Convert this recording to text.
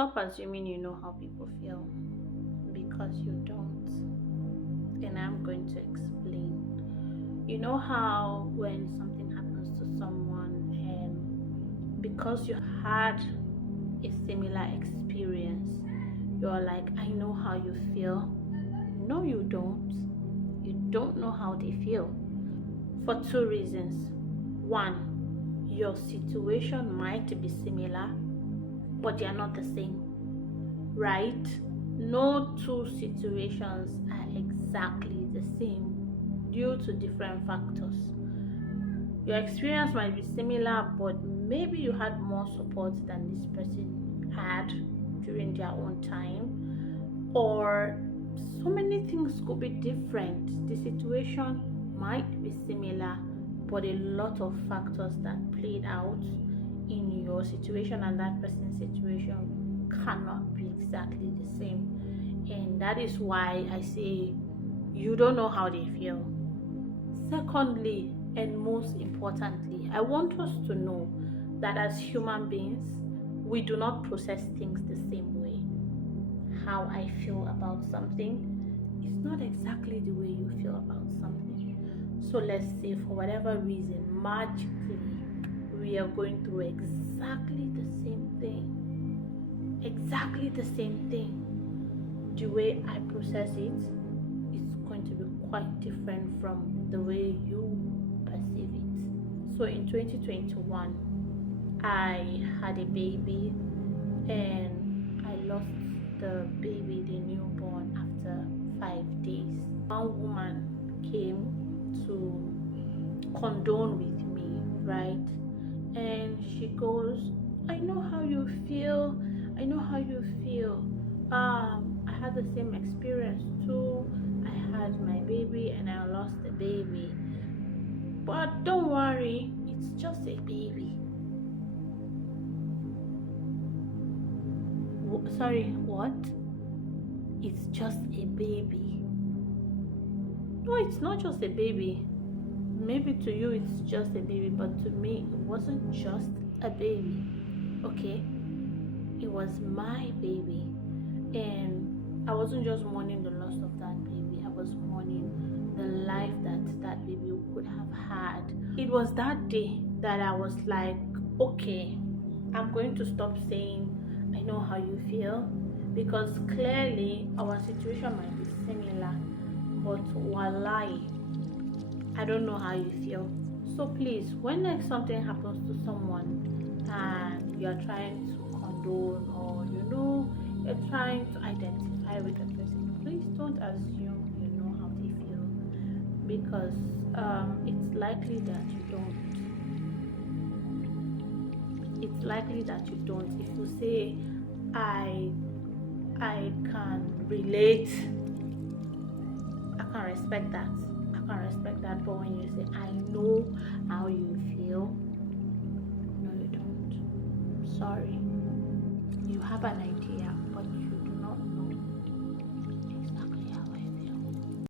Stop assuming you know how people feel because you don't. And I'm going to explain. You know how when something happens to someone and because you had a similar experience, you're like, I know how you feel. No, you don't. You don't know how they feel for two reasons. One, your situation might be similar, but they are not the same, right? No two situations are exactly the same due to different factors. Your experience might be similar, but maybe you had more support than this person had during their own time, or so many things could be different. The situation might be similar, but a lot of factors that played out in your situation and that person's situation cannot be exactly the same. And that is why I say you don't know how they feel. Secondly, and most importantly, I want us to know that as human beings, we do not process things the same way. How I feel about something is not exactly the way you feel about something. So let's say for whatever reason, magically, we are going through exactly the same thing. Exactly the same thing. The way I process it is going to be quite different from the way you perceive it. So in 2021, I had a baby and I lost the baby, the newborn, after 5 days. One woman came to condone with me, right? And she goes, I know how you feel. I know how you feel. I had the same experience too. I had my baby and I lost the baby. But don't worry, it's just a baby. Sorry, what? It's just a baby. No, it's not just a baby. Maybe to you it's just a baby, but to me it wasn't just a baby. Okay? It was my baby. And I wasn't just mourning the loss of that baby, I was mourning the life that that baby could have had. It was that day that I was like, okay, I'm going to stop saying I know how you feel, because clearly our situation might be similar, but wallahi, I don't know how you feel. So please, when like something happens to someone and you're trying to condone, or you're trying to identify with the person, please don't assume you know how they feel, because it's likely that you don't. It's likely that you don't. If you say I I can relate, I can respect that. I can respect that. But when you say I know how you feel, no, you don't. Sorry. You have an idea, but you